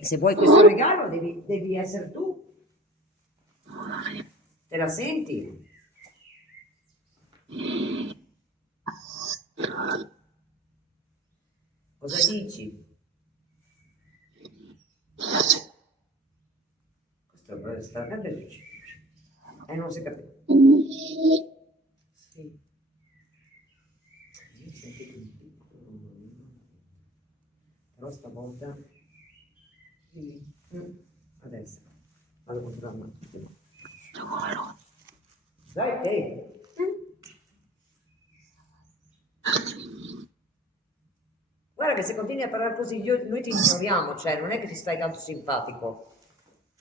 Se vuoi questo regalo devi essere tu. Te la senti? Cosa dici? Questo sta capendo? Non si capisce. Sì. Io sento più piccolo, però stavolta sì. Adesso vado a controllare un attimo. Dai te! Guarda che se continui a parlare così noi ti ignoriamo, cioè non è che ti stai tanto simpatico.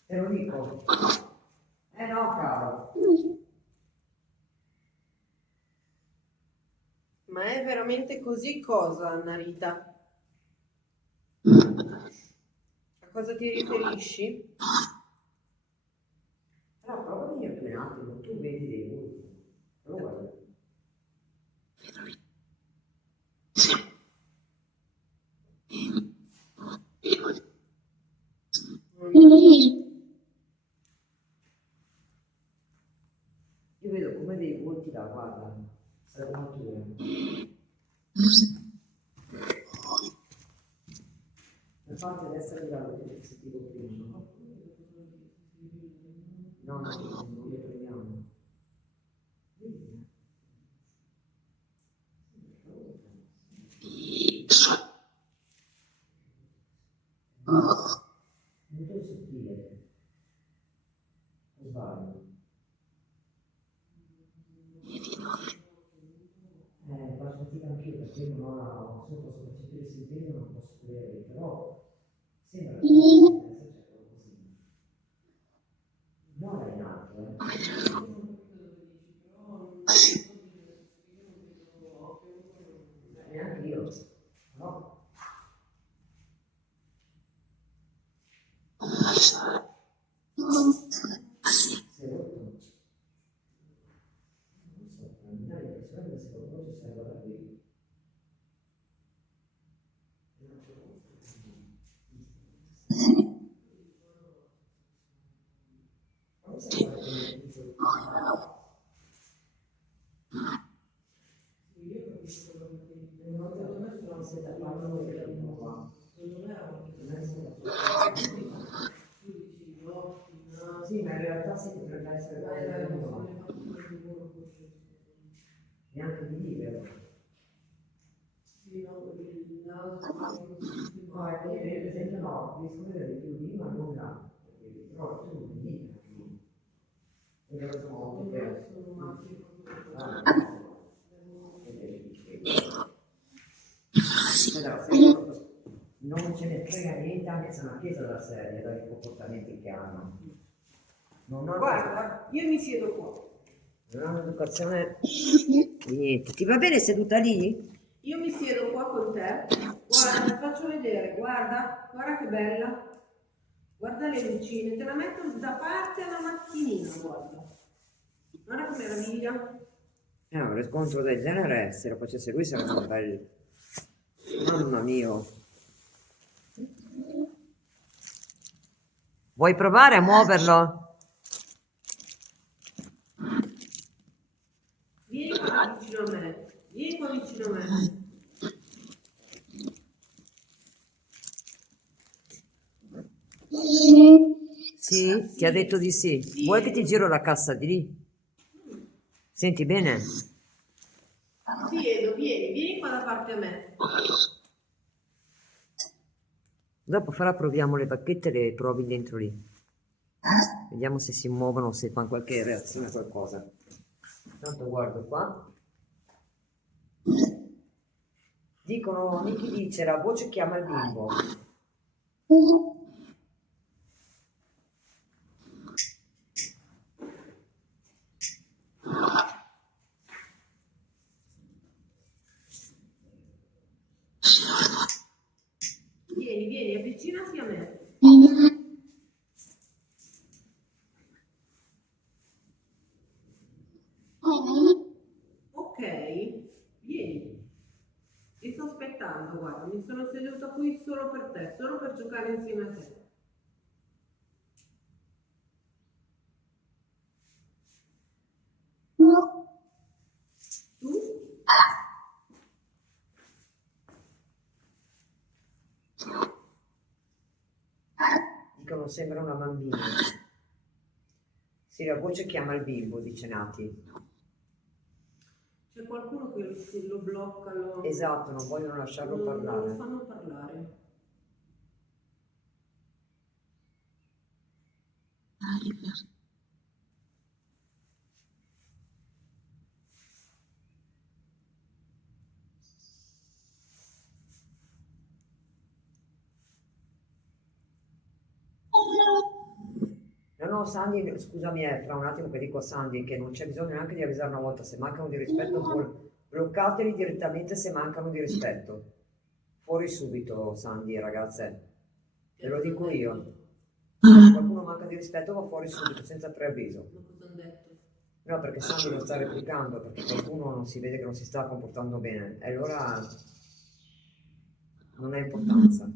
Te lo dico. No, caro. Ma è veramente così cosa, Anna Rita? A cosa ti riferisci? Però prova a venire qui un attimo, tu vedi dei volti. Prova. Io vedo come dei volti da guarda, sfumature. La parte destra di là che sentivo prima, no? No, non le prendiamo. Vedi? Molto sottile. O sbaglio? Faccio fatica anch'io perché io non ho, se posso percepire il sentimento non posso vedere, però sembra che adesso c'è qualcosina. Non è in alto, neanche io, no? Si è rotto. Non so, mi dà l'impressione che secondo me ci serve da qui. Sì, ma in realtà sì, potrebbe essere neanche di libero. No, ecco, per esempio no, riesco a vedere più lì, ma non là. Però tu non mi dici più. Perché sono ottiche. Non ce ne frega niente anche se è una chiesa della serie, dai comportamenti che hanno. Non hanno, Guarda, io mi siedo qua. non hanno educazione di niente. Ti va bene seduta lì? Io mi siedo qua con te. Guarda, ti faccio vedere, guarda, guarda che bella. Guarda le lucine, te la metto da parte alla macchinina, guarda. Guarda che meraviglia. Un riscontro del genere, se lo facesse lui sarebbe un bel... Mamma mia. Vuoi provare a muoverlo? Vieni qua vicino a me. Vieni qua vicino a me. Sì, ti ha detto di sì. Vuoi che ti giro la cassa di lì? Senti bene? Sì, Edo, vieni qua da parte a me. Dopo farà proviamo le bacchette e le provi dentro lì. Vediamo se si muovono o se fanno qualche reazione a qualcosa. Intanto guardo qua. Dicono, Niki dice, la voce chiama il bimbo. Vieni, avvicinati a me. Ok, vieni. Ti sto aspettando, guarda, mi sono seduta qui solo per te, solo per giocare insieme a te. dicono sembra una bambina. Sì, la voce chiama il bimbo, dice Nati. C'è qualcuno che lo blocca, Esatto, non vogliono lasciarlo non lo parlare. fanno parlare. No, no, Sandy, scusami, fra un attimo che dico a Sandy che non c'è bisogno neanche di avvisare una volta, se mancano di rispetto, bloccateli direttamente se mancano di rispetto. Fuori subito, Sandy, ragazze. Ve lo dico io. Se qualcuno manca di rispetto va fuori subito, senza preavviso. Ma cosa hanno detto? No, perché Sandy lo sta replicando, perché qualcuno non si vede che non si sta comportando bene. E allora non ha importanza.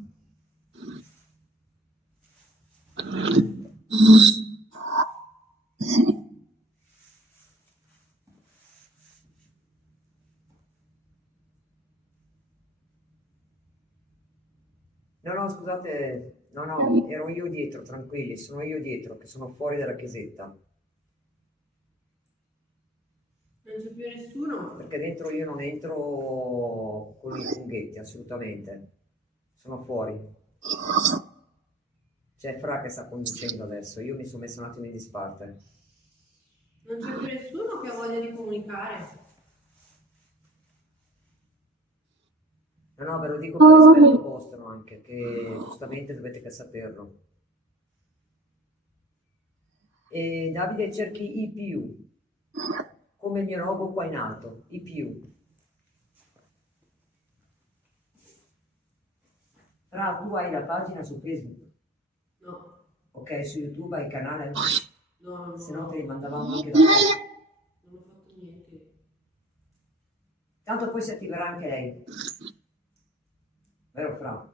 No, no, scusate, no, no, ero io dietro, tranquilli, sono io dietro, che sono fuori dalla chiesetta. Non c'è più nessuno? Perché dentro io non entro con i funghetti, assolutamente. Sono fuori. C'è Fra che sta conducendo adesso, io mi sono messo un attimo in disparte. Non c'è più nessuno che ha voglia di comunicare? No, no, ve lo dico per rispetto vostro anche, che giustamente dovete saperlo. E Davide cerchi i più, come il mio logo qua in alto, i più. Fra, tu hai la pagina su Facebook? No, Ok, su YouTube hai il canale? no, Se no no, te li mandavamo anche da te. non ho fatto niente. Tanto poi si attiverà anche lei. Vero Fra?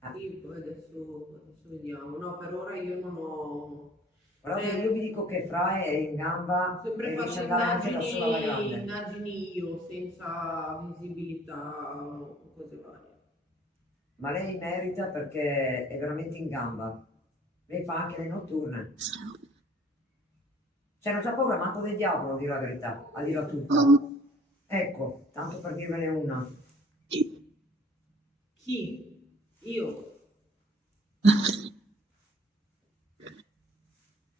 Ah. Sì, poi adesso vediamo. No, per ora io non ho... Guardate, io vi dico che Fra è in gamba Ho sempre e riesce fatto ad andare anche da sola alla grande. indagini io, senza visibilità o cose varie. Ma lei merita perché è veramente in gamba. Lei fa anche le notturne. Cioè, non c'ha paura manco del diavolo, a dire la verità, a dirla tutta. Ecco, tanto per dirvene una. Chi? Io?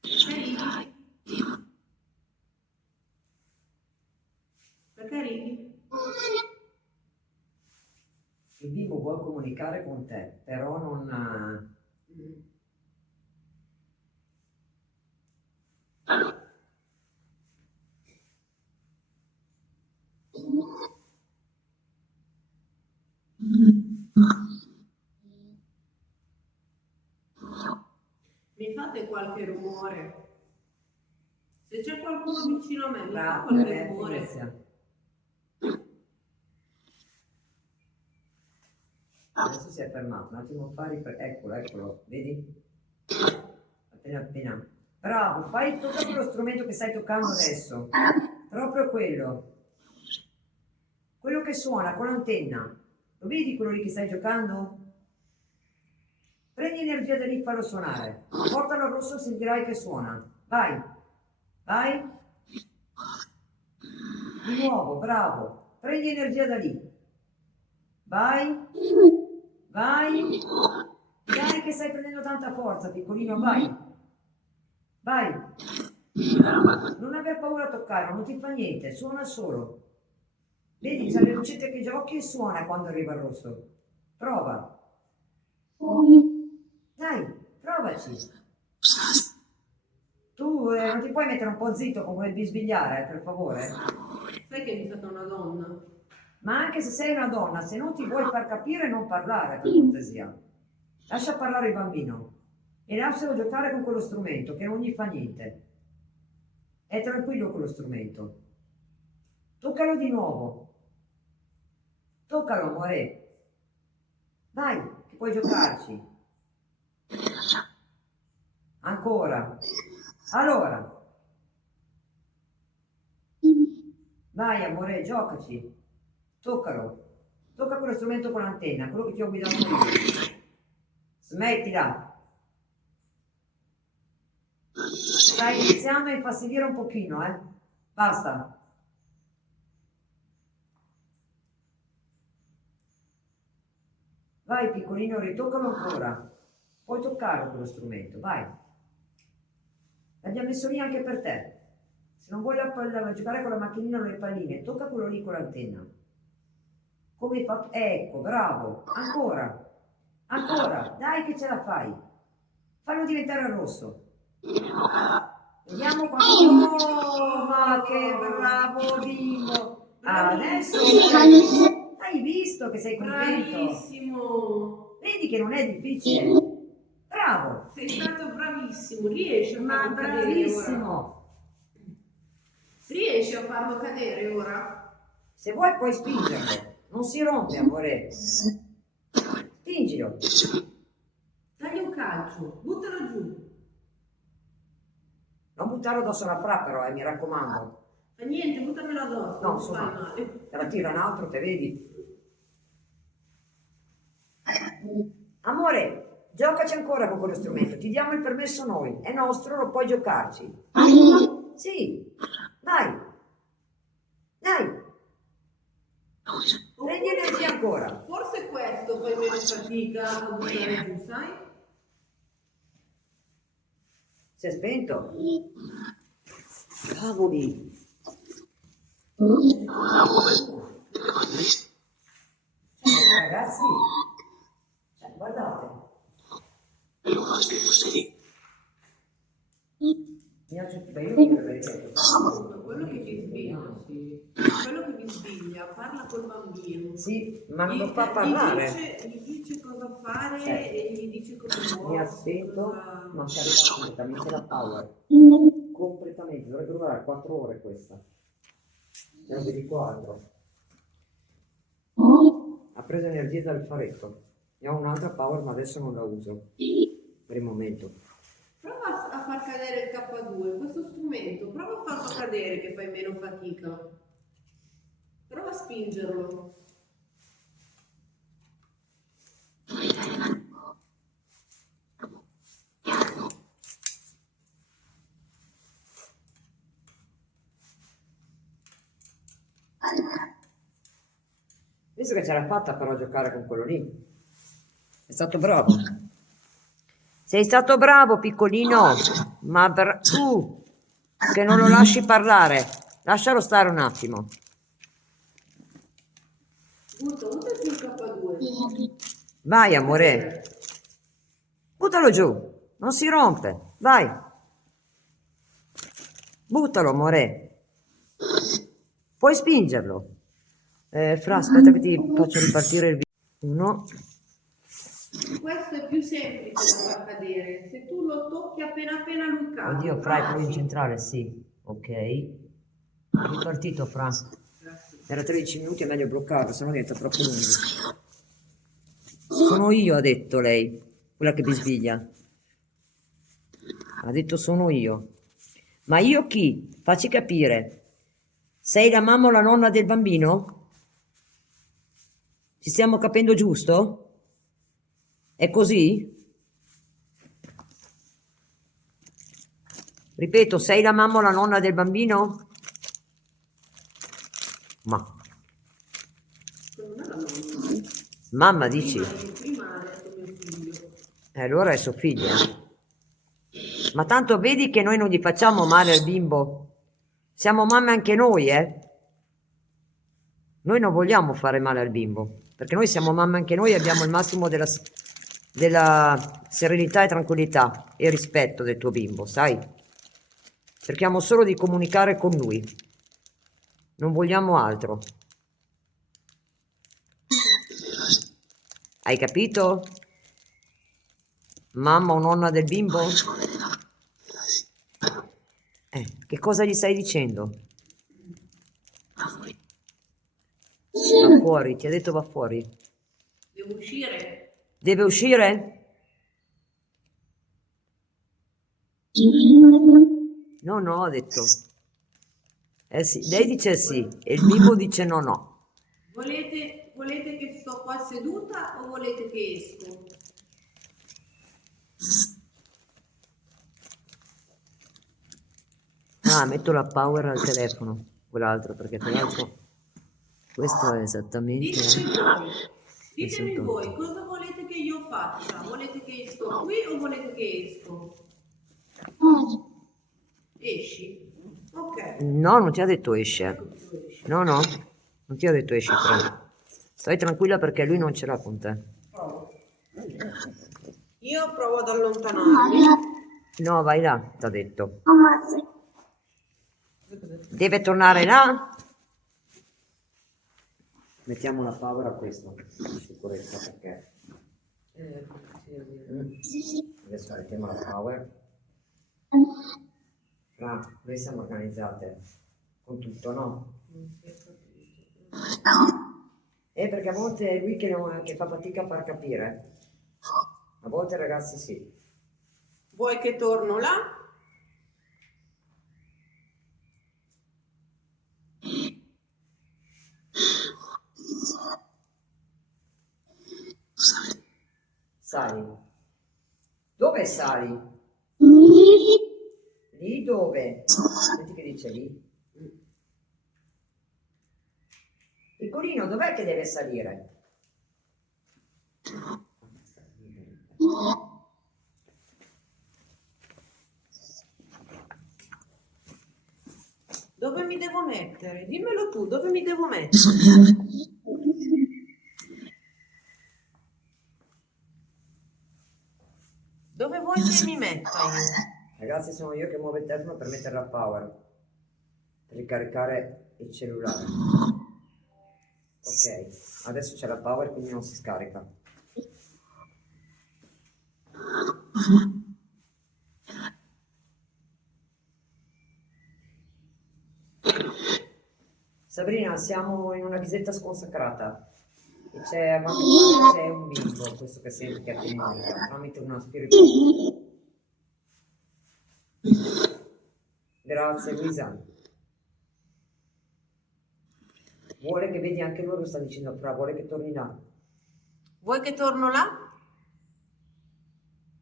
Perché ridi? Perché ridi? Il bimbo vuole comunicare con te, però non... Mm. Mi fate qualche rumore? Se c'è qualcuno vicino a me, mi fa Fra, qualche rumore? inizia. Adesso si è fermato, un attimo fa, eccolo, eccolo, vedi? Appena appena. Bravo, fai, tocca quello strumento che stai toccando adesso. Proprio quello. Quello che suona con l'antenna. Lo vedi quello lì che stai giocando? Prendi energia da lì e fallo suonare. Portalo al rosso, sentirai che suona. Vai, vai. Di nuovo, bravo. Prendi energia da lì. Vai, vai. Dai che stai prendendo tanta forza, piccolino, vai. Vai. Non aver paura a toccare, non ti fa niente, suona solo. Vedi, c'ha le lucette che giochi e suona quando arriva il rosso. Prova. Dai, provaci. Tu non ti puoi mettere un po' zitto con quel bisbigliare, per favore? Sai che mi è stata una donna? Ma anche se sei una donna, se non ti vuoi far capire, non parlare, per cortesia. Lascia parlare il bambino e lascialo giocare con quello strumento che non gli fa niente. È tranquillo quello strumento. Toccalo di nuovo. Toccalo, amore. Vai, che puoi giocarci. Ancora. Allora. Vai, amore, giocaci. Toccalo. Tocca quello strumento con l'antenna, quello che ti ho guidato io. Smettila. Stai iniziando a infastidire un pochino, eh? Basta. Vai piccolino, ritoccalo ancora. Puoi toccarlo quello strumento, vai. L'abbiamo messo lì anche per te. Se non vuoi giocare con la macchinina o le palline, tocca quello lì con l'antenna. Come hai fatto? Ecco, bravo. Ancora. Ancora. Dai che ce la fai. Fallo diventare rosso. Vediamo quanto... Oh, ma che bravo bimbo. Adesso hai visto che sei contento. Bravissimo. Vedi che non è difficile. Bravo. Sei stato bravissimo. Riesci a Ma farlo cadere ora? bravissimo. Riesci a farlo cadere ora? Se vuoi puoi spingerlo. Non si rompe, amore. Spingilo. Dagli un calcio. Buttalo giù. Non buttarlo addosso alla Fra però, mi raccomando. Fa niente, buttamelo addosso. No, non fai insomma, male. te la tira un altro, te vedi? Amore, giocaci ancora con quello strumento, ti diamo il permesso noi, è nostro, lo puoi giocarci. Sì, dai, dai. Prendi energia ancora. Forse questo fai meno fatica a buttare giù, sai? Si è spento? Cavoli. Ragazzi, guardate. Mi piace, beh, io mi preferirei. Quello che vi sveglia, quello che vi sveglia, parla col bambino. Sì, ma non lo fa parlare. Gli dice cosa fare e gli dice come vuole. Mi ha spento, ma si è arrivata completamente la power. Completamente, dovrebbe durare 4 ore questa. Ne ho 24. Ha preso energia dal faretto. Ne ho un'altra power, ma adesso non la uso. Per il momento. Prova a far cadere il K2, questo strumento, prova a farlo cadere che fai meno fatica. Prova a spingerlo. Visto che ce l'ha fatta però a giocare con quello lì. È stato bravo. Sei stato bravo, piccolino. Ma tu, che non lo lasci parlare. Lascialo stare un attimo. Butta giù il K2. Vai, amore. Buttalo giù. Non si rompe. Vai. Buttalo, amore. Puoi spingerlo. Fra, aspetta che ti faccio ripartire il video. Uno. Questo è più semplice da far cadere. Se tu lo tocchi appena appena lui cade. Oddio, Fra è proprio in centrale, sì. Ok. Ripartito, Fra. Era 13 minuti, è meglio bloccarlo, sennò diventa troppo lungo. Sono io, ha detto lei, quella che bisbiglia. Ha detto sono io. Ma io chi? Facci capire. Sei la mamma o la nonna del bambino? Ci stiamo capendo giusto? È così? Ripeto, sei la mamma o la nonna del bambino? Ma. Mamma dici? Prima ha detto mio figlio. Allora è suo figlio. Ma tanto vedi che noi non gli facciamo male al bimbo. Siamo mamme anche noi, eh? Noi non vogliamo fare male al bimbo, perché noi siamo mamme anche noi e abbiamo il massimo della serenità e tranquillità e rispetto del tuo bimbo, sai? Cerchiamo solo di comunicare con lui. Non vogliamo altro. Hai capito? Mamma o nonna del bimbo? Che cosa gli stai dicendo? Va fuori, ti ha detto va fuori. Devo uscire? Deve uscire? No, no, ha detto. Sì, lei dice sì e il bimbo dice no, no. Volete che sto qua seduta o volete che esco? Ah, metto la power al telefono, quell'altro, perché quell'altro, questo è esattamente... Ditemi voi, cosa volete che io faccia? Volete che esco qui o volete che esco? Esci? Ok. No, non ti ha detto esce. No, no, non ti ha detto esci, però. Stai tranquilla perché lui non ce l'ha con te. Provo. Io provo ad allontanarmi. No, vai là, ti ha detto. Deve tornare là. Mettiamo la power a questo, in sicurezza, perché... Adesso mettiamo la power. Noi siamo organizzate con tutto, no? Perché a volte è lui che fa fatica a far capire. A volte ragazzi sì. Vuoi che torno là? Sali. Dove sali? Lì dove? Senti che dice lì? Piccolino, dov'è che deve salire? Dove mi devo mettere? Dimmelo tu, dove mi devo mettere? Dove vuoi che mi metta io? Ragazzi, sono io che muovo il telefono per mettere la power, per ricaricare il cellulare. Ok, adesso c'è la power quindi non si scarica. Sabrina, siamo in una visetta sconsacrata. E c'è a quanto pare c'è un bimbo, questo che senti che comunica tramite uno spirito. Grazie Luisa. Vuole che vedi anche loro, sta dicendo, però vuole che torni là. Vuoi che torno là?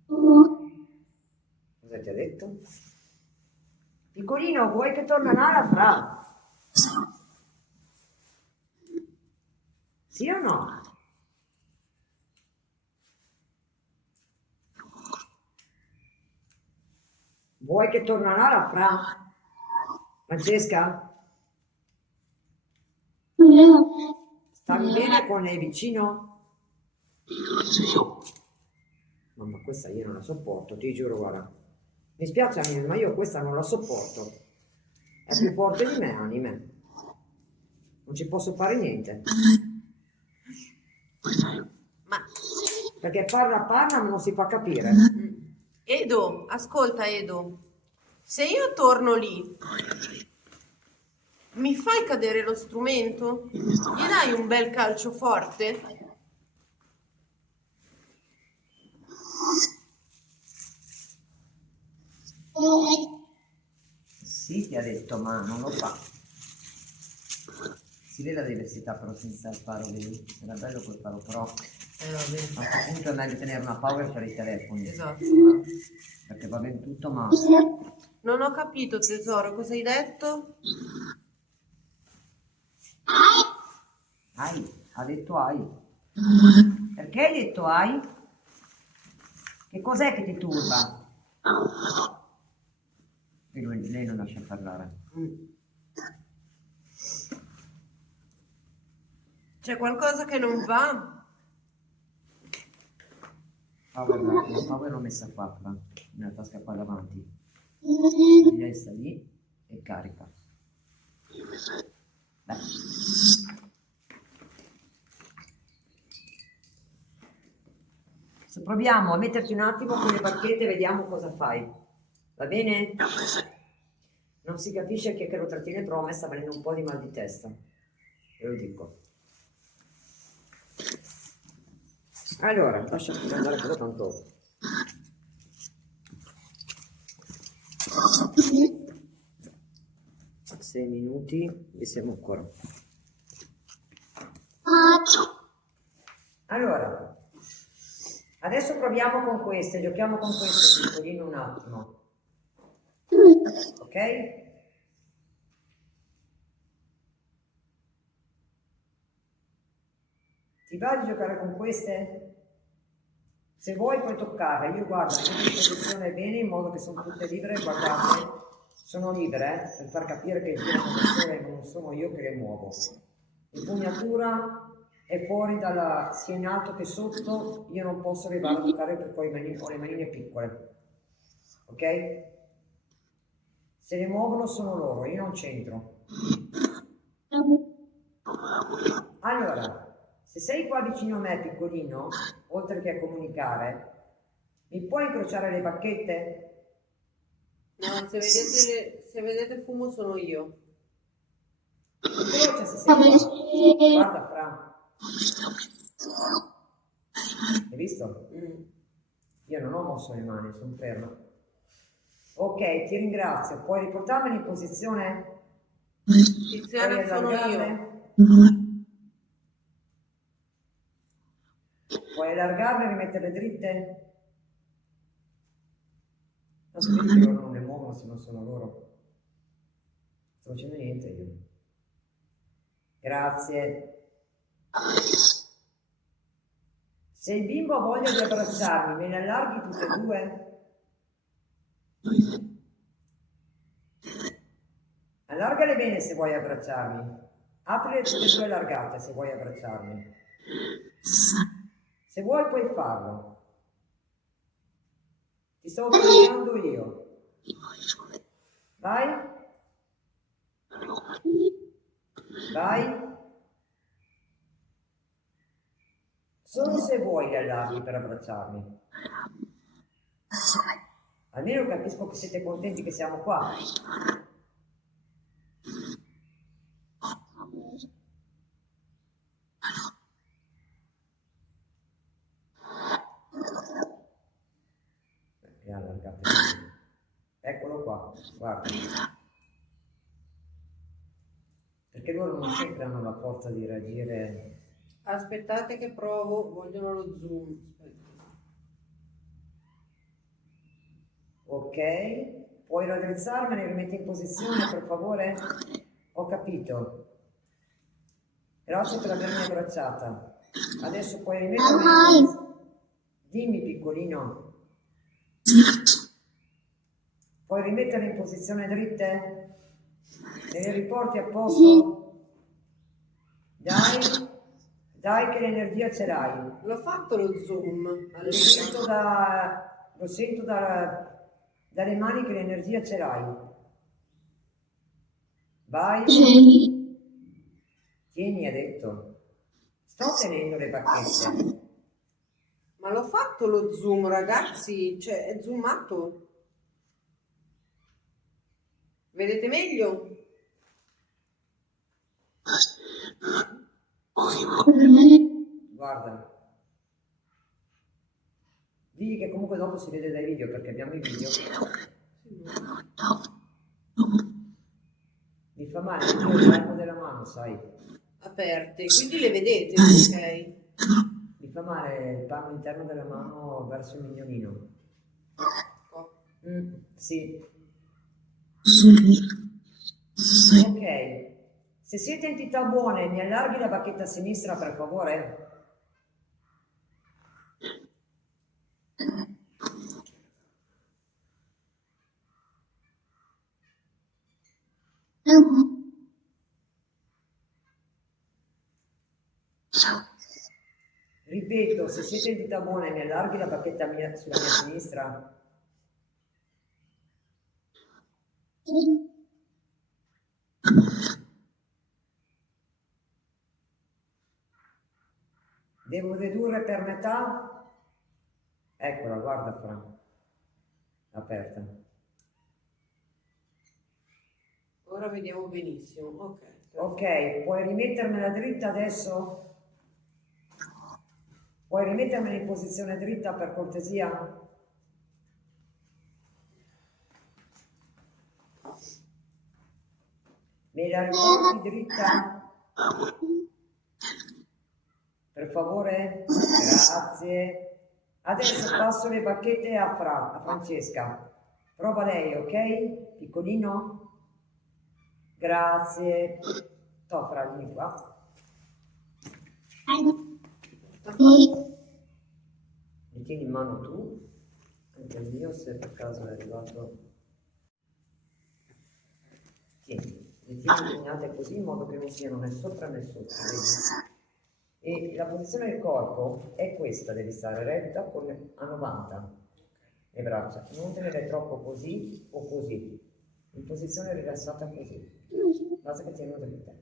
Cosa ti ha detto? Piccolino, vuoi che torna là la Fra? Sì o no? Vuoi che torna là la Fra? Francesca? Stavi bene con lei vicino? Mamma, questa io non la sopporto, ti giuro, guarda. Mi spiace Anime, ma io questa non la sopporto. È più forte di me, Anime. Non ci posso fare niente. Ma Perché parla, ma non si fa capire. Edo, ascolta Edo, se io torno lì, mi fai cadere lo strumento? Gli dai un bel calcio forte? Sì, ti ha detto, ma non lo fa. Si vede la diversità però senza il faro, vedi? Era bello quel faro, però Vabbè. a questo punto è meglio tenere una power per i telefoni. Esatto. Perché va bene tutto, ma... Non ho capito tesoro, cosa hai detto? Ha detto ai. Perché hai detto ai? Che cos'è che ti turba? E lei non lascia parlare. C'è qualcosa che non va? La power l'ho messa qua, nella tasca qua davanti. Lei sta lì e carica. Beh. Se proviamo a metterti un attimo con le bacchette, vediamo cosa fai. Va bene? Non si capisce che lo trattiene, però a me sta venendo un po' di mal di testa. Ve lo dico. Allora, lasciami andare quello tanto. A 6 minuti e siamo ancora. Allora, adesso proviamo con queste, giochiamo con queste piccolino un attimo. Ok? Ti va di giocare con queste? Se vuoi puoi toccarle, io guardo, metto in posizione bene in modo che sono tutte libere, guardate, sono libere, per far capire che girano da sole e non sono io che le muovo. L'impugnatura è fuori dalla, sia in alto che sotto, io non posso arrivare a toccare perché ho le manine piccole, ok? Se le muovono sono loro, io non c'entro. Allora, se sei qua vicino a me piccolino, oltre che a comunicare, mi puoi incrociare le bacchette? No, se vedete fumo sono io. Incrocia se sei qua. Guarda Fra, hai visto? Io non ho mosso le mani, sono ferma. Ok, ti ringrazio. Puoi riportarmeli in posizione? Tiziana Puoi sono io. allargarle? Puoi allargarle e rimetterle dritte? Tanto vedi che loro non le muovono se non sono loro. Non sto facendo niente io. Grazie. Se il bimbo ha voglia di abbracciarmi, me ne allarghi tutte e due? Allargale bene se vuoi abbracciarmi. Aprile tutte e due allargate se vuoi abbracciarmi. Se vuoi puoi farlo. Ti sto autorizzando io. Vai. Vai. Solo se vuoi li allarghi per abbracciarmi. Almeno capisco che siete contenti che siamo qua. Li ha allargati. Eccolo qua, guarda. Perché loro non sempre hanno la forza di reagire. Aspettate che provo, vogliono lo zoom. Aspetta. Ok, puoi raddrizzarmene e rimetti in posizione per favore? Ho capito. Grazie per avermi abbracciata. Adesso puoi rimettermi in posizione. Dimmi piccolino. Puoi rimettermi in posizione dritte? Me le riporti a posto? Dai, dai che l'energia ce l'hai. L'ho fatto lo zoom. Lo sento dalle mani che l'energia ce l'hai. Vai. Tieni, ha detto. Sto tenendo le bacchette. Ma l'ho fatto lo zoom, ragazzi. Cioè, è zoomato. Vedete meglio? Guarda. Digli che comunque dopo si vede dai video perché abbiamo i video. Mi fa male anche il palmo della mano, sai. Aperte, quindi le vedete, ok? Mi fa male il palmo interno della mano verso il mignolino. Ecco. Sì. Ok. Se siete entità buone, mi allarghi la bacchetta a sinistra per favore? Ripeto, se siete entità buone, mi allarghi la bacchetta sulla mia sinistra? Devo dedurre per metà? Eccola, guarda Fra. Aperta. Ora vediamo benissimo, ok. Ok, puoi rimettermela dritta adesso? Puoi rimettermela in posizione dritta per cortesia? Me la riporti dritta? Per favore? Grazie. Adesso passo le bacchette a Francesca. Prova lei, ok? Piccolino? Grazie. Fra, vieni qua. Mi tieni in mano tu, anche il mio se per caso è arrivato. Tieni, le tieni impegnate così in modo che non siano né sopra né sotto, vedi? E la posizione del corpo è questa, devi stare retta a 90 le braccia, non tenere troppo così o così, in posizione rilassata così, basta che tieni dritta.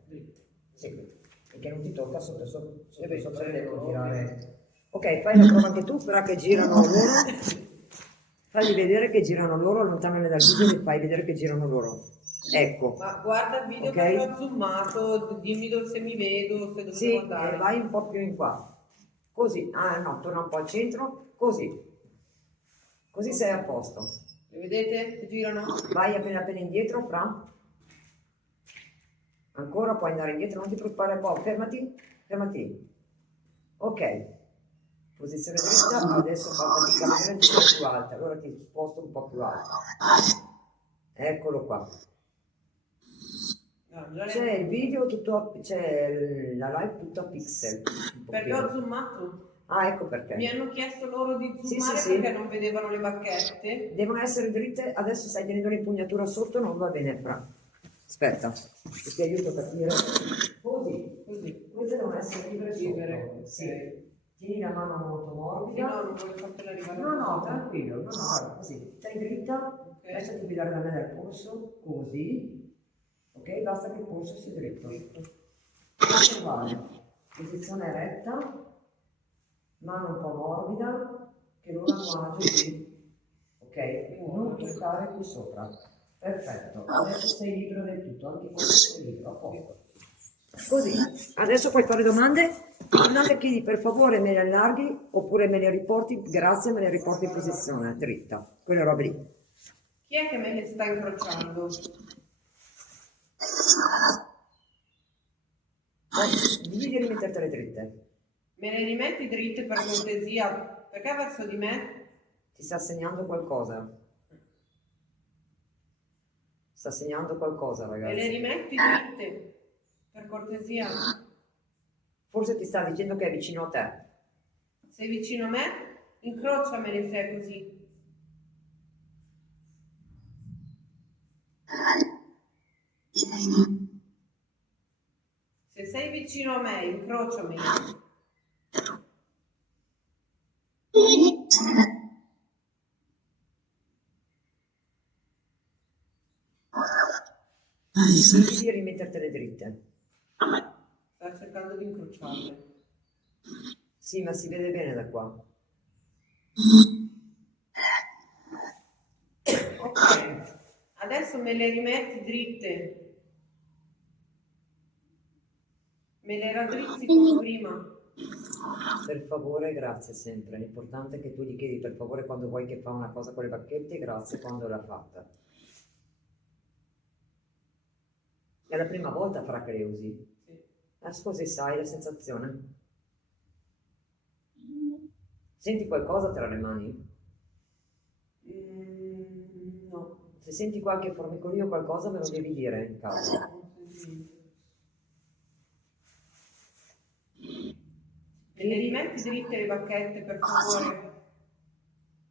Sì, e che non ti tocca sotto sopra devono girare. Ok, fai la prova anche tu, però che girano loro, fagli vedere che girano loro, allontanali dal video e fai vedere che girano loro. Ecco. Ma guarda il video Ok. che ho zoomato, dimmi se mi vedo, se dove Sì, devo andare. vai un po' più in qua. Così, ah no, torna un po' al centro, così. Così sei a posto. Le vedete? Che girano? Vai appena appena indietro, fra. Ancora puoi andare indietro, non ti preoccupare poi. Fermati, fermati. Ok. Posizione dritta, adesso fatica a vedere di più alta, allora ti sposto un po' più alta. Eccolo qua. C'è il video tutto, c'è la live tutto a pixel. Perché ho zoomato? Ah, ecco perché. Mi hanno chiesto loro di Sì, zoomare sì, sì. perché non vedevano le bacchette. Devono essere dritte, adesso stai tenendo l'impugnatura sotto, non va bene, fra. Aspetta, ti aiuto a capire. Così, così. Queste devono essere libere sotto. Ok. Sì. Tieni la mano molto Sì, morbida. no, non voglio fartela arrivare. No, tranquillo, no, guarda, così. Stai dritta, Ok. lasciati guidare da me dal polso, così. Ok, basta che il polso sia dritto. Questo vale. Posizione retta, mano un po' morbida, che non agguagio qui. Ok? Non toccare qui sopra. Perfetto. Adesso sei libero del tutto, anche quando sei libero, a posto. Così, adesso puoi fare domande? Domande chiedi per favore me le allarghi oppure me le riporti, grazie, me le riporti in posizione dritta, quelle robe lì. Chi è che me le sta incrociando? Digli di rimettertele dritte. Me le rimetti dritte per cortesia? Perché verso di me? Ti sta segnando qualcosa? Sta segnando qualcosa, Me le ragazzi. rimetti dritte per cortesia? Forse ti sta dicendo che è vicino a te. Sei vicino a me? Incrociamele se è così. Se sei vicino a me, incrociameli. Digli di rimettertele dritte. Sta cercando di incrociarle. Sì, ma si vede bene da qua. Ok, adesso me le rimetti dritte. Me le raddrizzi come prima. Per favore, grazie sempre. L'importante è che tu gli chiedi per favore quando vuoi che fa una cosa con le bacchette e grazie quando l'ha fatta. È la prima volta fra che le usi. Sì. Scusi, sai la sensazione? Senti qualcosa tra le mani? No. Se senti qualche formicolio o qualcosa me lo devi dire in caso. Non senti niente. Me le rimetti dritte le bacchette per favore?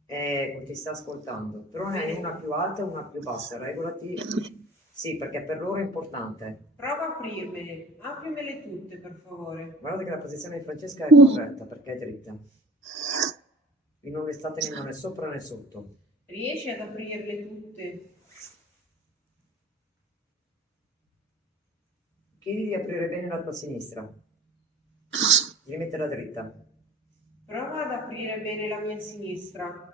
Ecco, ti sta ascoltando. Però ne hai una più alta e una più bassa. Regolati. Sì, perché per loro è importante. Prova a aprirmele. Aprimele tutte per favore. Guardate che la posizione di Francesca è corretta perché è dritta. Qui non le sta tenendo né sopra né sotto. Riesci ad aprirle tutte? Chiedi di aprire bene la tua sinistra. Di rimetterla dritta. Prova ad aprire bene la mia sinistra.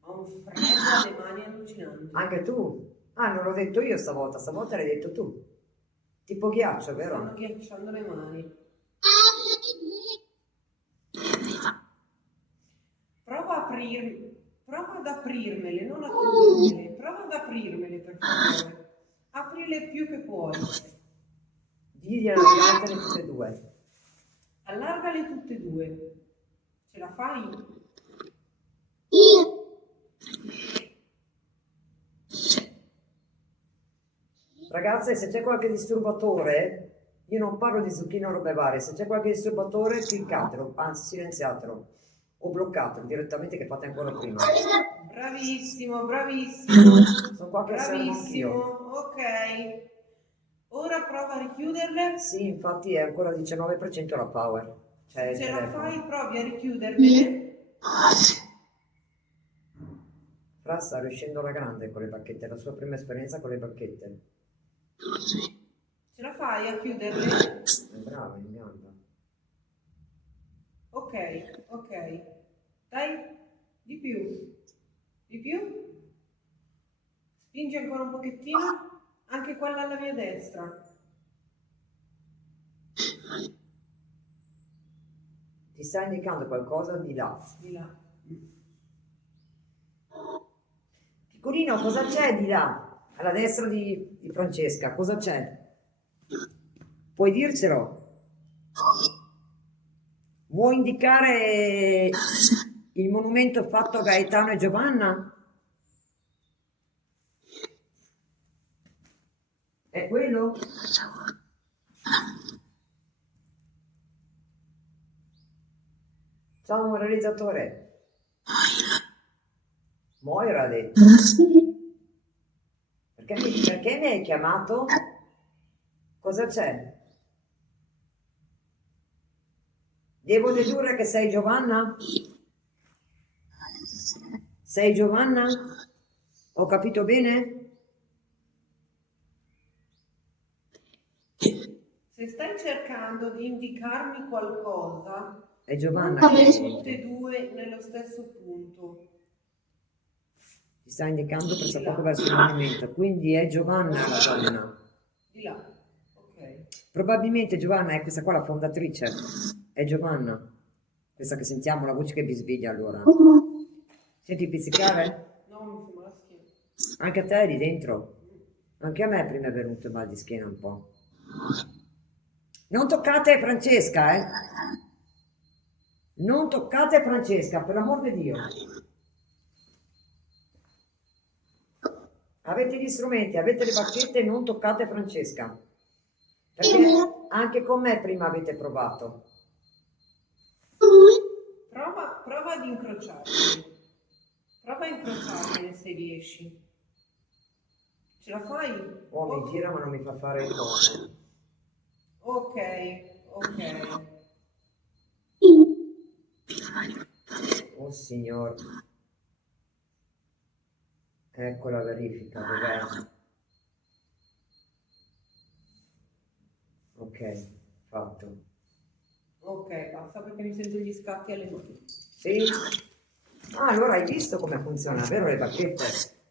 Ho un freddo alle mani allucinante. Anche tu? Ah, non l'ho detto io stavolta l'hai detto tu. Tipo ghiaccio, Mi stanno vero? ghiacciando le mani. Prova ad aprirmele, non a chiudermele. Prova ad aprirmele per favore. Aprile più che puoi. Digli di allargartele tutte e due. Allargale tutte e due. Ce la fai? Ragazze, se c'è qualche disturbatore, Io non parlo di zucchine o robe varie, se c'è qualche disturbatore cliccatelo, anzi silenziatelo o bloccatelo direttamente che fate ancora prima. Bravissimo, bravissimo. Sono qua che osservo Bravissimo, anch'io. ok. Ora prova a richiuderle. Sì, infatti è ancora 19% la power. Cioè Se il ce la telefono. fai, provi a richiuderle. Fra sta riuscendo alla grande con le bacchette, è la sua prima esperienza con le bacchette. Ce la fai a chiuderle? È brava, in gamba. Ok, ok. Dai, di più. Di più. Spingi ancora un pochettino. Anche quella alla mia destra. Ti sta indicando qualcosa di là. Di là. Piccolino, cosa c'è di là? Alla destra di Francesca, cosa c'è? Puoi dircelo? Vuoi indicare il monumento fatto a Gaetano e Giovanna? È quello? Ciao realizzatore. Moira ha detto. Perché mi hai chiamato? Cosa c'è? Devo dedurre che sei Giovanna? Sei Giovanna? Ho capito bene? Se stai cercando di indicarmi qualcosa, È Giovanna non che è hai tutte e detto. due nello stesso punto. Ti sta indicando presso poco verso il monumento, quindi è Giovanna la donna. Di là. Ok. Probabilmente Giovanna è questa qua la fondatrice. È Giovanna. Questa che sentiamo, la voce che bisbiglia allora. Senti pizzicare? No, mi sembra la schiena. Anche a te lì dentro? Anche a me prima è venuto il mal di schiena un po'. Non toccate Francesca, eh? Non toccate Francesca, per l'amor di Dio. Avete gli strumenti, avete le bacchette, non toccate Francesca. Perché anche con me prima avete provato. Prova ad incrociarli. Prova a incrociarli se riesci. Ce la fai? Oh, mi gira ma non mi fa fare il coso. Ok, ok. Oh signor. Ecco la verifica, dov'è? Ok, fatto. Ok, basta perché mi sento gli scatti alle mani. Sì? Ah, allora hai visto come funziona, vero le bacchette?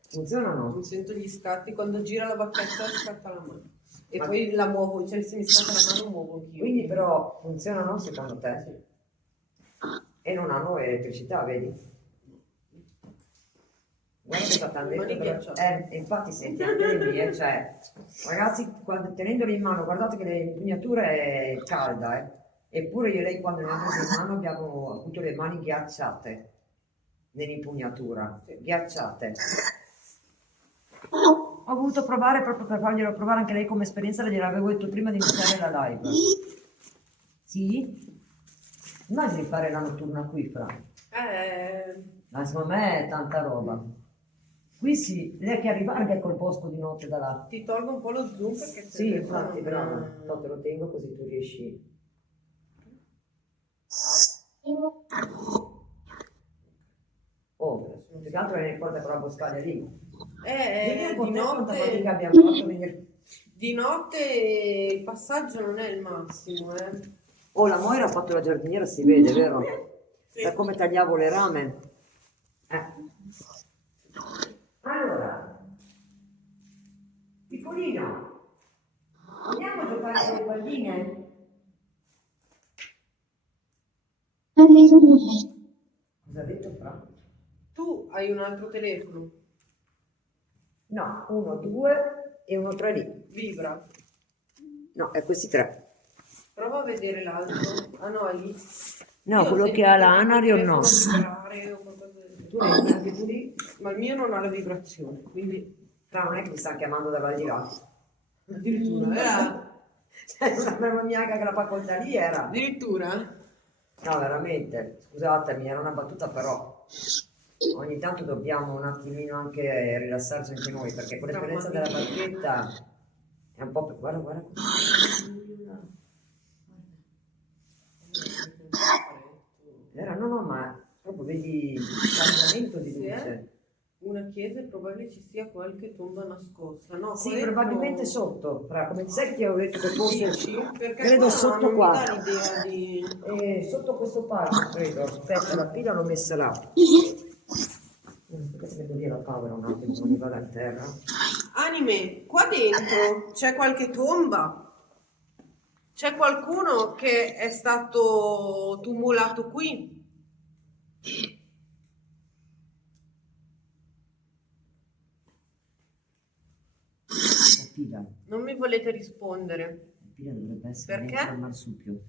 Funzionano? Mi sento gli scatti, quando gira la bacchetta scatta la mano. E Ma- poi la muovo, cioè se mi scatta la mano muovo anch'io. Quindi però funzionano secondo te? E non hanno elettricità, vedi? Guarda che sta Le mani però, ghiacciate. infatti senti anche le mie, cioè, ragazzi, tenendole in mano, guardate che l'impugnatura è calda, eppure io e lei quando le abbiamo prese in mano abbiamo avuto le mani ghiacciate nell'impugnatura, ghiacciate. Ho voluto provare proprio per farglielo provare anche lei come esperienza, gliel'avevo detto prima di iniziare la live. Sì? Immagini fare la notturna qui, Fra. Ma secondo me è tanta roba. Qui sì, lei che arriva anche col bosco di notte da là. Ti tolgo un po' lo zoom perché se Sì, no infatti, non- brava. No, te lo tengo così tu riesci. Oh, più che altro ne ricorda quella boscaglia lì. Vedi un po' di te quanta fatica notte, abbiamo fatto a venire. di notte il passaggio non è il massimo, eh. Oh, la Moira ha fatto la giardiniera, si vede, vero? Sì. Da come tagliavo le rame. Allora, piccolino, andiamo a giocare con le palline? Cosa ha detto Fra? Tu hai un altro telefono, No, 1, 2 e 1, 3 lì. vibra. No, è questi tre. Prova a vedere l'altro. Ah no, è lì. No, Io ho quello che sentito ha la tipo il Anario telefono no. vibrare o qualcosa del genere. Tu l'hai anche tu lì? Ma il mio non ha la vibrazione, quindi Fra non è che mi sta chiamando da là di là. addirittura Sei una demoniaca che la facoltà lì era. Addirittura? No, veramente, scusatemi, era una battuta però. Ogni tanto dobbiamo un attimino anche rilassarci anche noi, perché con l'esperienza della barchetta è un po' più... Guarda, guarda. Era, no, no, ma proprio vedi il cambiamento di luce. Una chiesa è probabile ci sia qualche tomba nascosta, no? Sì, qua dentro- probabilmente sotto, come sai che ti avevo detto che forse Dici? Perché credo qua sotto non qua. mi dà l'idea di... Sotto questo palco, credo. Aspetta, la pila l'ho messa là. Perché vedo lì la povera un attimo, non mi vada a terra. Anime, qua dentro c'è qualche tomba? C'è qualcuno che è stato tumulato qui? La pila. Non mi volete rispondere. La pila dovrebbe essere Perché? dentro al marsupio.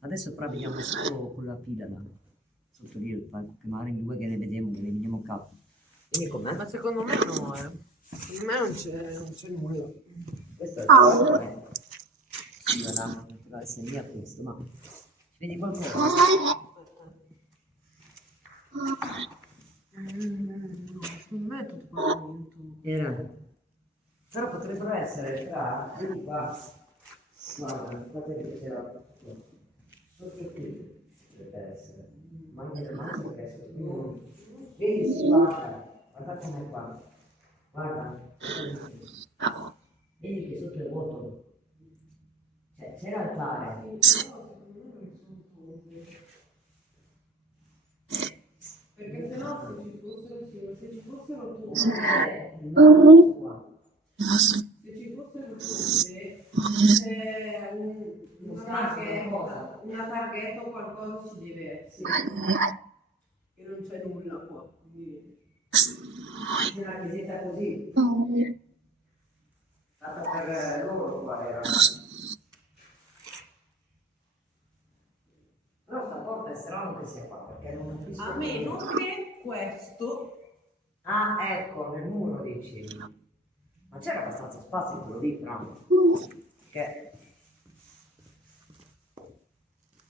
Adesso però vediamo solo con la pila là. Sotto lì il palco, che magari in due che ne vediamo capo. Quindi com'è? Ma secondo me no, Secondo me non c'è nulla. Questo è il palco. Sì, guarda, deve essere lì a questo, ma... Vedi qualcosa? Secondo me è tutto pavimento. Era. Però potrebbero essere tra, vedi qua. Guarda, guardate che c'era sotto qui. Potrebbe essere. Ma anche che è sotto qui. Vedi, si guarda. Guardate come qua. Guarda. Vedi che sotto è vuoto. Cioè, c'è l'altare. Perché se no se ci fossero tombe, se ci fossero tombe, una targhetta o qualcosa ci deve essere. E non c'è nulla qua. Quindi... Una chiesetta così. Fatta per loro qua era. Però sta porta è strano che sia qua, perché non capisco. A meno che questo... Ah, ecco, nel muro dici. Ma c'era abbastanza spazio quello lì, però. Che...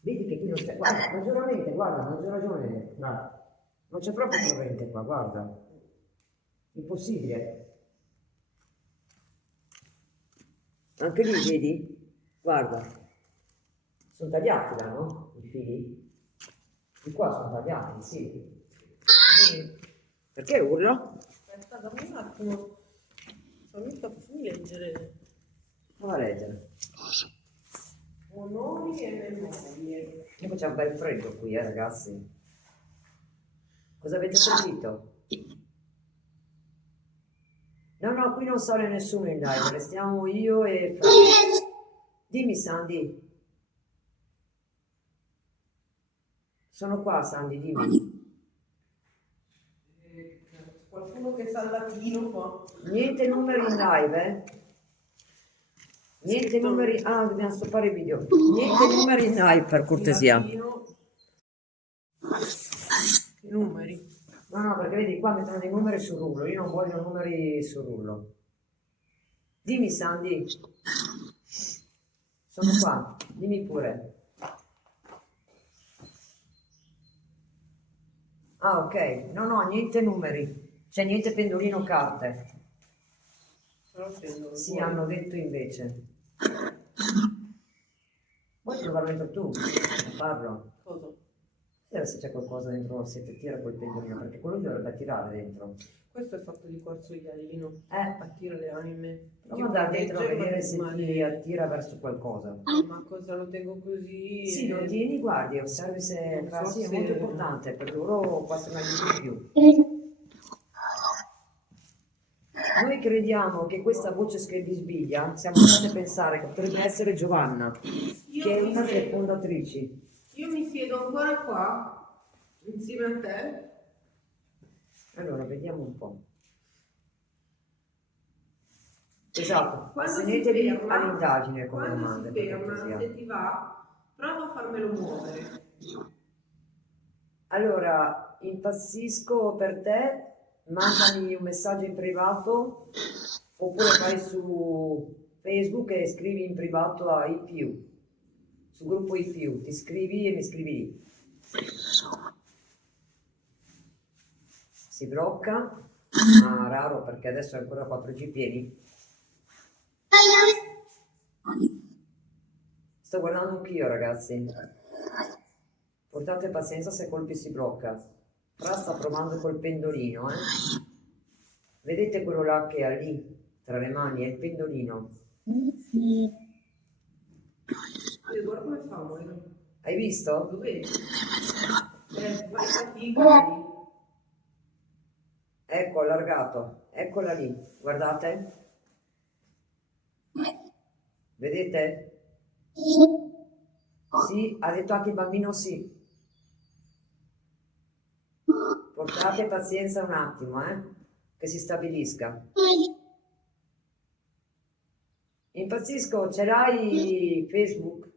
Vedi che qui non c'è. Guarda, maggiormente, guarda, maggior ragione. Non c'è proprio corrente qua, guarda. Impossibile. Anche lì, vedi? Guarda. Sono tagliati là, no? I fili? Di qua sono tagliati, sì. Perché urlo? Aspetta, dammi un attimo. Fammi leggere. Prova a leggere. Onori e memorie. E poi c'è un bel freddo qui, ragazzi. Cosa avete sentito? No, no, qui non sale nessuno in live, restiamo io e Fabio. Dimmi, Sandy. Sono qua, Sandy, dimmi. Qualcuno che sa il latino qua. Niente numeri in live, eh? Niente numeri... Ah, dobbiamo stoppare il video. Niente numeri in live, per cortesia. I numeri. No, no, perché vedi, qua mettono dei numeri sul rullo. Io non voglio numeri sul rullo. Dimmi, Sandy. Sono qua, dimmi pure. Ah, ok. No, no, niente numeri. C'è niente pendolino carte. Sì, hanno detto invece. Vuoi provarlo dentro tu? Parlo. Cosa? Vediamo se c'è qualcosa dentro, se ti tira quel pendolino, perché quello dovrebbe tirare dentro. Questo è fatto di quarzo di gallino. Eh. Attira le anime. Prova ad andare dentro a vedere se ti attira verso qualcosa. Ma cosa lo tengo così? Sì, lo tieni, guardi, osservi se... Non so sì, è se- molto importante, per loro possono aiutare di più. Noi crediamo che questa voce che bisbiglia, siamo andati a pensare che potrebbe essere Giovanna, che è una delle fondatrici. Io mi siedo ancora qua, insieme a te. Allora, vediamo un po'. Esatto, Quando si segnetevi ferma- all'indagine come Quando domande. si per ferma, cortesia. se ti va, prova a farmelo muovere. Allora, impazzisco per te, mandami un messaggio in privato Oppure vai su Facebook e scrivi in privato a IPU, sul gruppo IPU, ti iscrivi e mi scrivi lì. Si blocca, ma raro perché adesso è ancora 4G pieni. Sto guardando anch'io, ragazzi. Portate pazienza se colpi si blocca. Fra sta provando col pendolino, eh. Vedete quello là che ha lì tra le mani? È il pendolino. Guarda come fa, amore. Hai visto? Lo vedi? Vai fatica. Ecco, allargato. Eccola lì. Guardate. Vedete? Sì, ha detto anche il bambino sì. Portate pazienza un attimo, che si stabilisca. Impazzisco, ce l'hai Facebook?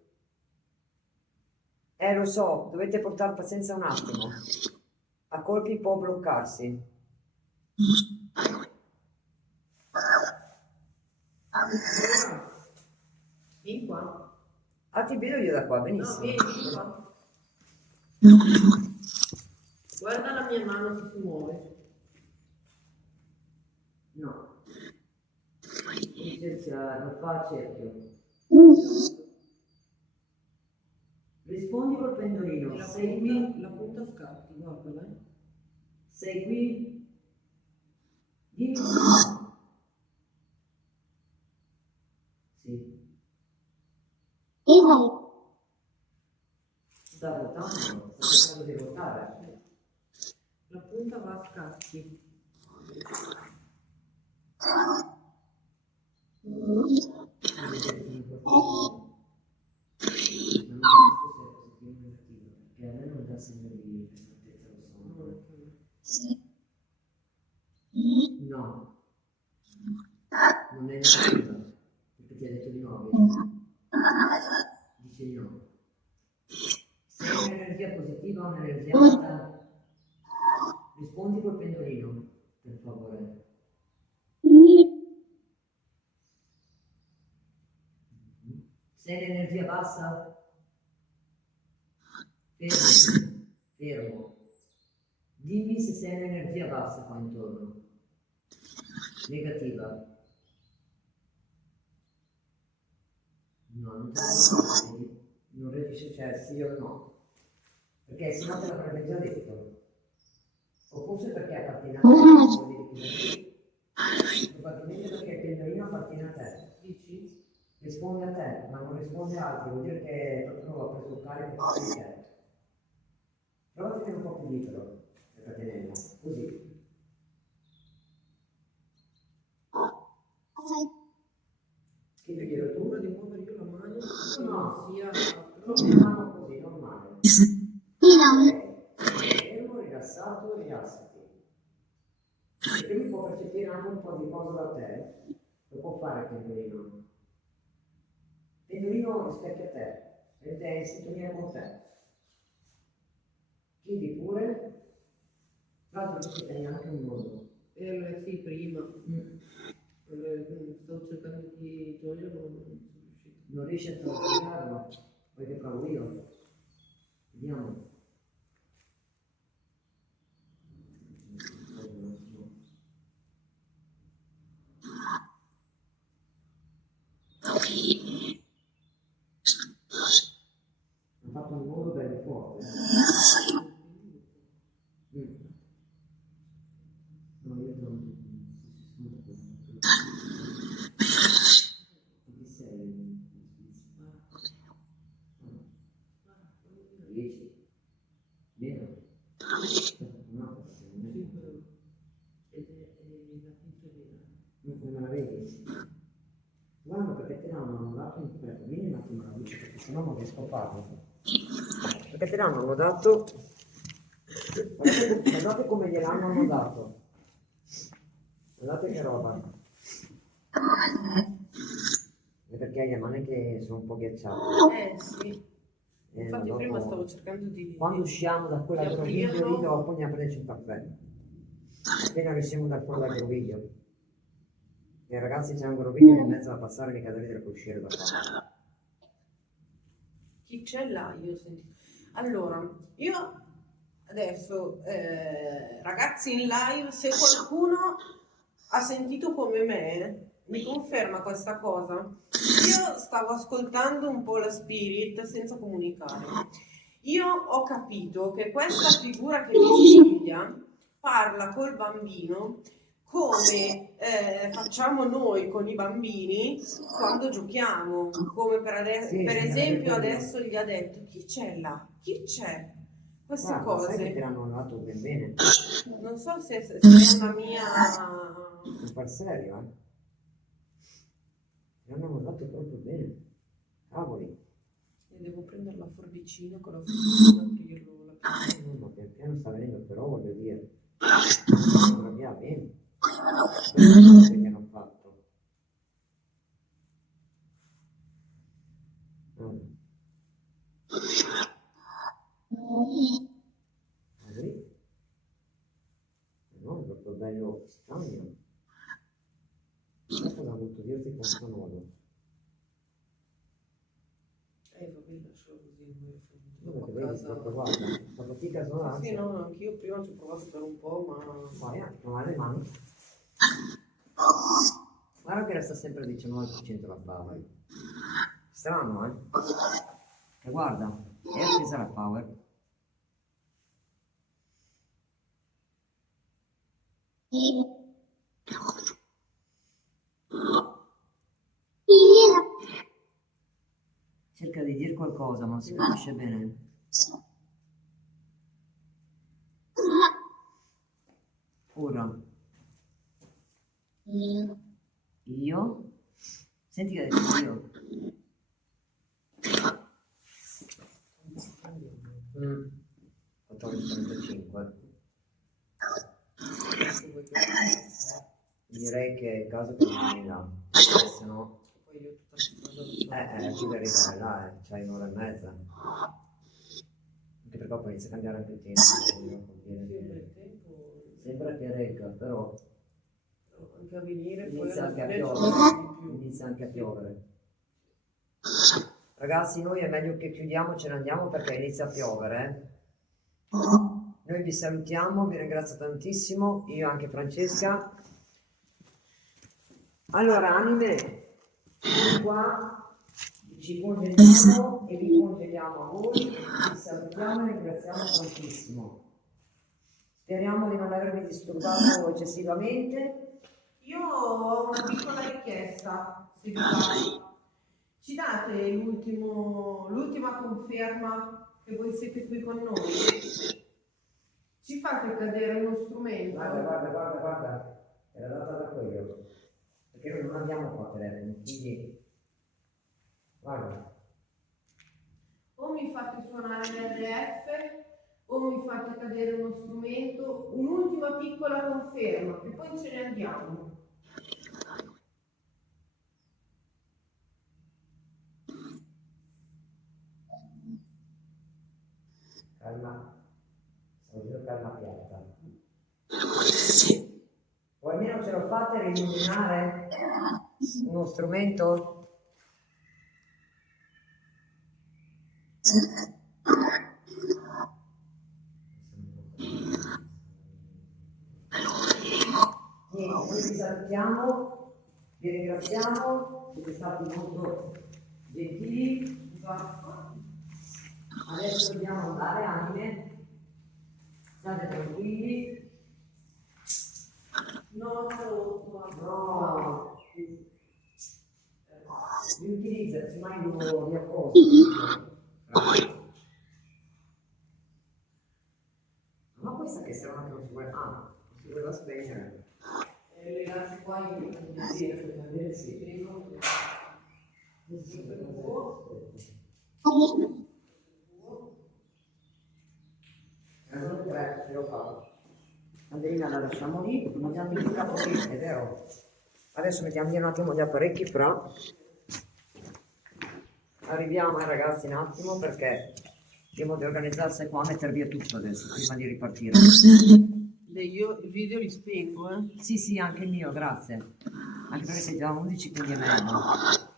Lo so, dovete portare pazienza un attimo. A colpi può bloccarsi. Vieni qua. Ah, ti vedo io da qua, No, benissimo. vieni qua. Guarda la mia mano che si muove. No. Non fa cerchio. Rispondi col pendolino. La Sei qui? punta, la punta scatti, guardala. Sei qui? Dimmi sì. No. Sì. Sta votando? Sta cercando di votare. La punta va a scatti. Perché a me non dà segno di pesantezza lo no, non è negativa, perché ti ha detto di no, dice di no. Se è un'energia positiva o un'energia alta, rispondi col pendolino, per favore. Se è l'energia bassa, fermo. Dimmi se sei un'energia bassa qua intorno. Negativa. No, non te lo vedi. Non reagisce, cioè sì o no. Perché se no te l'avrebbe già detto. O forse perché appartiene a te. Probabilmente perché il pendolino appartiene a te. Dici? Risponde a te, ma non risponde a altri, vuol dire che proprio ha preso il carico di te. Prova a tenere un po' più libero, la catenella, così. Che glielo tu? Prima di muovere io la mano, No, sia... non la mano così, normale. Ok, fermo, rilassato, rilassati. Se lui può percepire anche un po' di cosa da te, lo può fare il pendolino. Il pendolino rispecchia te, ed è in sintonia con te. Chiedi pure, tra l'altro tu sei anche un mondo. Sì, prima. Stavo cercando di toglierlo, non sono riuscito. Non riesci a toglierlo? Poi che provo io? Vediamo. Ha fatto un modo bello forte. No, io non. Chi sei? 10? Meno? No, Ed è la punta vera. non me la vedi? Guarda perché te l'hanno annullato in fretta. Vieni un attimo alla luce perché sennò non riesco a farlo. Perché te l'hanno annullato. Guardate come gliel'hanno annullato. Guardate che roba. È perché hai le mani che sono un po' ghiacciate. Sì. Infatti Infatti prima stavo cercando di... Quando usciamo da quell'agroviglio lì dopo ne prendeci un caffè. Appena usciamo da quell'agroviglio. E ragazzi c'è un groviglio in mezzo da passare, mica da vedere che uscire da qua. Chi c'è là? Io ho sentito. Allora, io adesso, ragazzi in live, se qualcuno ha sentito come me, mi conferma questa cosa. Io stavo ascoltando un po' la Spirit senza comunicare. Io ho capito che questa figura che mi spiglia parla col bambino come facciamo noi con i bambini quando giochiamo, come Sì, per sì, esempio quello. adesso gli ha detto chi c'è là, chi c'è, queste Guarda, sai che te cose. l'hanno dato ben bene. Non so se è una mia... Non far serio, eh. Te l'hanno dato proprio bene. Cavoli. Devo prendere la forbicina con la forbicina aprirlo. No, ma pian piano sta venendo, però voglio dire. Sembra via bene. Queste cose che hanno fatto. Così. No, è proprio bello strano. Cosa ha voluto dirti con sto modo? Vabbè, lascialo così. Dove che vedi proprio, guarda, fa fatica a suonarsi. Sì, no, anch'io prima ci ho provato per un po', ma... Vai, ti trovare le mani. Guarda che resta sempre al 19% la power. Strano, eh? E guarda, è accesa la power. Cerca di dire qualcosa, ma non si capisce bene. Ora. Io? Senti che ha detto io. 14:35. Direi che è il caso che rimani là, se no... Poi io tutta tu devi arrivare là, c'hai un'ora e mezza. Anche perché poi inizia a cambiare anche il tempo. Sembra che regga, però anche a venire, inizia anche a poi piovere. Inizia anche a piovere. Ragazzi, noi è meglio che chiudiamo, ce ne andiamo perché inizia a piovere. Noi vi salutiamo, vi ringrazio tantissimo, io e anche Francesca. Allora, anime, qua ci congediamo e vi congediamo a voi, vi salutiamo e ringraziamo tantissimo. Speriamo di non avervi disturbato eccessivamente. Io ho una piccola richiesta, se vi va. Ci date l'ultima conferma che voi siete qui con noi? Ci fate cadere uno strumento? Guarda, era data da quello, perché noi non abbiamo qua telefono, quindi guarda. O mi fate suonare l'RF o mi fate cadere uno strumento, un'ultima piccola conferma, che poi ce ne andiamo. Calma, stavo dicendo calma piatta. O almeno ce lo fate rimuginare uno strumento? Niente, noi vi salutiamo, vi ringraziamo, siete stati molto gentili. Adesso dobbiamo andare, anime, state tranquilli. No. Riutilizzaci mai di apposta. Ma questa che serve anche non si vuole. Ah, si voleva spegnere. Ragazzi, qua io per vedere se prego. Ce l'ho fatto. Andrina la lasciamo lì, mettiamo gli apparecchi, è vero? Adesso mettiamo un attimo gli apparecchi fra. Arriviamo ragazzi un attimo perché dobbiamo di organizzarsi qua, mettere via tutto adesso prima di ripartire. Io il video li spengo, Sì, anche il mio, grazie. Anche perché sei già 11, quindi è meglio.